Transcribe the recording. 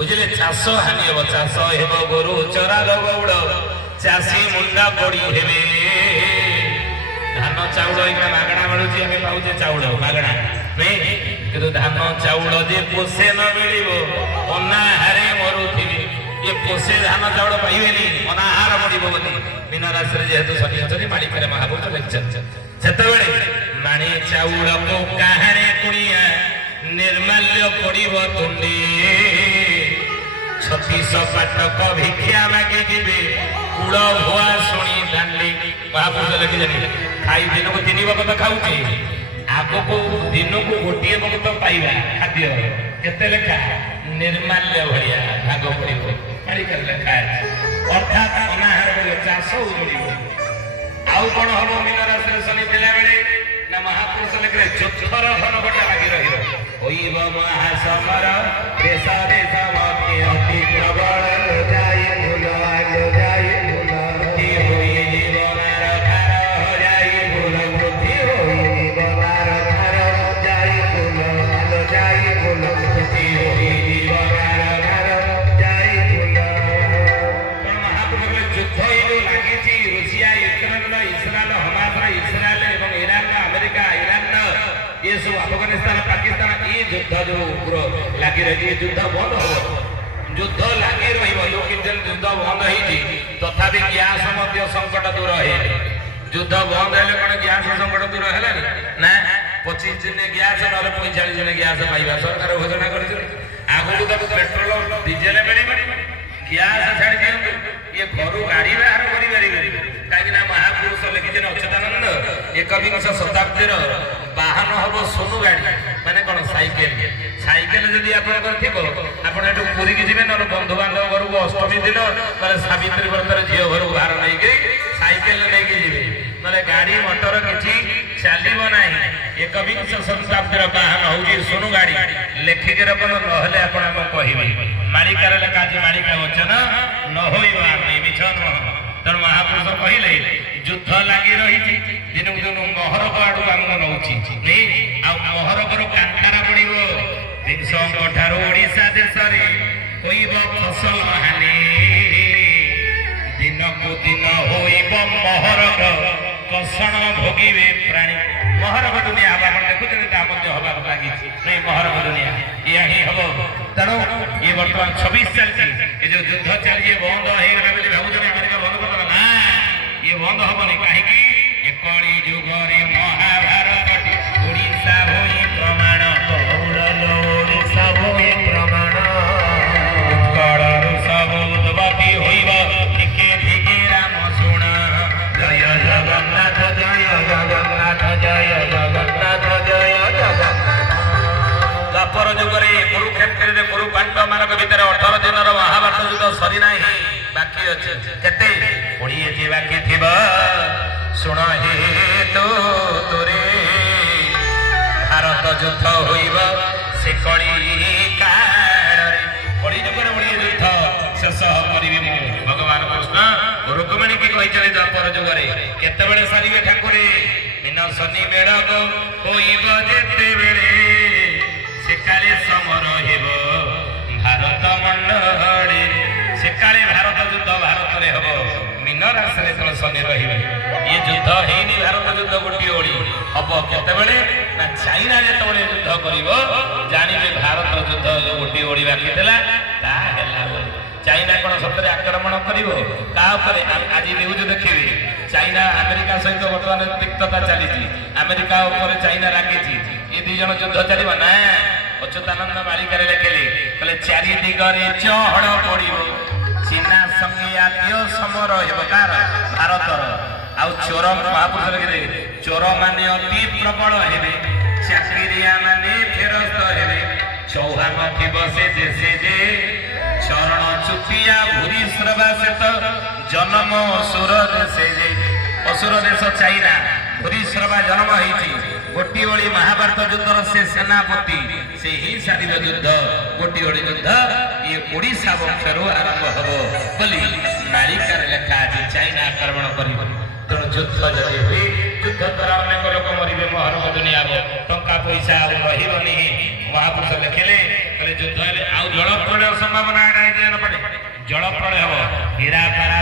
ବୁଝିଲେ ଚାଷ ହାନି ହେବ ଚାଷ ହେବ ଗୋରୁ ଚରାଲ ଗଉଡ଼ ଚାଷୀ ମୁଣ୍ଡା ପଡ଼ି ହେବେ ଧାନ ଚାଉଳ ଏଇନା ମାଗଣା ମିଳୁଛି ଆମେ ପାଉଛେ ଚାଉଳ ମାଗଣା ନୁହେଁ କିନ୍ତୁ ଧାନ ଚାଉଳ ଯେ ପୋଷେ ନ ମିଳିବ ଅନାହାରେ ମରୁଥିବେ ଏ ପୋଷେ ଧାନ ଚାଉଳ ପାଇବେନି ଅନାହାର ମରିବ ବୋଲି ମୀନ ରାଶିରେ ଯେହେତୁ ଶନି ଅଛନ୍ତି ମାଳିକାରେ ମହାପୁରୁଷ ଲେଖିଛନ୍ତି ସେତେବେଳେ ମାଣି ଚାଉଳକୁ କାହାଣେ କୁଣିଆ ନିର୍ମାଲ୍ୟ ପଡ଼ିବ ତୁଣ୍ଡେ 36 ପାଟକ ଭିକ୍ଷା ମାଗି ଯିବେ କୂଳ ଭୁଆ ଶୁଣି ଦାଣ୍ଡି ମହାପୁରୁଷ ଲେଖିଛନ୍ତି ଖାଇ ଦିନକୁ 3 ବକ୍ତ ଖାଉଛି ଆଗକୁ ଦିନକୁ ଗୋଟିଏ ବକ୍ତ ପାଇବା ଖାଦ୍ୟ କେତେ ଲେଖା ନିର୍ମାଲ୍ୟ ଭଳିଆ ଭାଗ ପଡ଼ିବ ମାଳିକାରେ ଲେଖା ଅଛି ଅର୍ଥାତ୍ ଅନାହାର ପଡ଼ିବ ଚାଷ ଉଜୁଡ଼ିବ ଆଉ କ'ଣ ହବ ମୀନ ରାଶିରେ ଶନି ଥିଲାବେଳେ ନା ମହାପୁରୁଷ ଲେଖିଲେ ଯୁଦ୍ଧର ଘନଘଟା ଲାଗି ରହିବ ହୋଇବ ମହାସମର ଦେଶ ଦେଶ ମତେ ଅତି ପ୍ରବଳ ଯାଇ ଭୁଲ ଯାଇ ଭୁଲ ହୋଇଯିବ ମାରଧାର ଯାଇ ଭୁଲ ବୃଦ୍ଧି ହୋଇଯିବ ମାରଧାର ଯାଇ ଭୁଲ ଯାଇ ଭୁଲ ବୃଦ୍ଧି ହୋଇଯିବ ମାରଧାର ଯାଇ ଭୁଲ ତେଣୁ ମହାପୁରୁଷ ଯୁଦ୍ଧ ଏଇଠୁ ଲାଗିଛି Russia Ukraine Israel Hamas Israel ଏବଂ ଇରାନ ଆମେରିକା ଇରାନ ये सब अफगानिस्तान पाकिस्तान ये युद्ध जो लगी रही युद्ध बंद हो युद्ध लगी रही युद्ध बंद होती तथापि गैस संकट दूर है युद्ध बंद है कौन गैस संकट दूर है ना 25 दिन गैस ना 45 दिन गैस पाइबा सरकार घोषणा कर आगु तक पेट्रोल डीजेल मिल गैस छाड़ दिखाँ ये घर गाड़ी बाहर कर कहीं महापुरुष लिखिछन अच्युतानंद 21श शताब्दीर बाहन हम सोनू गाड़ी माने कौन साइकेल साइकेल जदि आपंकर थी आपड़ एटू पुरी की जी ना बंधु बांधव घर को अष्टमी दिन ना सावित्री व्रतर झील घर को बाहर नहीं साइकेल नहीं जी ना गाड़ी मोटर किसी चलो ना 21श शताब्दीर बाहन हूँ सोनू गाड़ी लेखिक रखो ना कहे मालिकार लेखा मालिका वचन न मिछ नुह तेणु महापुरुष कहले युद्ध लगी रही दिन को दिन महरक आड़ू आमको नौची महरकर कांटारा पड़ब विंशଙ୍କ ଠାରୁ ओडिशा देश फसल हानि दिन को दिन होइब महरक कषण भोगिबे प्राणी महरक दुनिया आप देखुते हवा लगी नहीं महरक दुनिया या ही हम तेणु ये बर्तमान 26 चलती जो युद्ध चली बंद होगा भावुँ अमेरिका बंद कर ना ये बंद हेनी कहीं कली जुगर महाभारत ओडिशा भई प्रमाण ओडिशा भई प्रमाण उत्कलर सब उद्भवती होइब धिके धिके राम शुण जय जगन्नाथ जय जगन्नाथ जय जगन्नाथ जय जगन्नाथ द्वापर जुगरे कुरुक्षेत्र कुरु पांडव मानक भितर 18 दिन महाभारत युद्ध सरी ना बाकी अच्छे केते 20 बाकी थिब शुण हे तो तोरे भारत युद्ध होइब से कली कली जुगर बड़ी युद्ध शेष करी भगवान कृष्ण रुक्मिणी की कही द्वापर जुगरे केतेबेले सरीबे ठाकुरे मीन शनि बेड़क होइब जेते बेले से काले समर हेब भारत मंडले से काले भारत युद्ध भारत रे हबो मीन राशि रे शनि रहिबे ये युद्ध हेनी भारत युद्ध गोटी ओडी हबो केतेबेले ना चाइना जेतेबेले युद्ध करिवो जानिबे भारत युद्ध गोटी ओडी बाकी देला ता हेला चाइना कोन सतरे आक्रमण करिवो का ऊपर आज न्यूज देखिबे चाइना अमेरिका सहित वर्तमान तिक्तता चली अमेरिका ऊपर चाइना रागी ये दी जन युद्ध चलिबा ना अच्युतानंद मालिकार लिखिले कहले चारि दिगरे चहड़ पड़िबो चीना संगे आद्य समर हेब कार भारतर आउ चोर महापुरुष लिखिले चोर माने अति प्रबल हेबे चाकरिया माने फेरस्त हेबे चौहान थिब से देशे जे चरण चुपिया भूरी श्रवासेत जन्म असुर देशे जे असुर देश चाइना भूरी श्रवा जन्म होइछि गोटी ओली महाभारत युद्धर से सेनापति से ही सारिब युद्ध गोटी ओली युद्ध ये ओडिशा वंशरू आरंभ हबो बोली मालिकार लेखा आज चाइना आक्रमण करिब तेणु युद्ध जदि हुई युद्ध द्वारा अनेक लोक मरिबे महरक दुनिया टंका पैसा रहिबनी महापुरुष लिखिले कहले युद्ध हेले आउ जल प्रलय ସମ୍ଭାବନା ଏଇଟା ହେଇଯିବ ପଡେ ଜଳ ପ୍ରଳୟ ହବ ହୀରାପାରା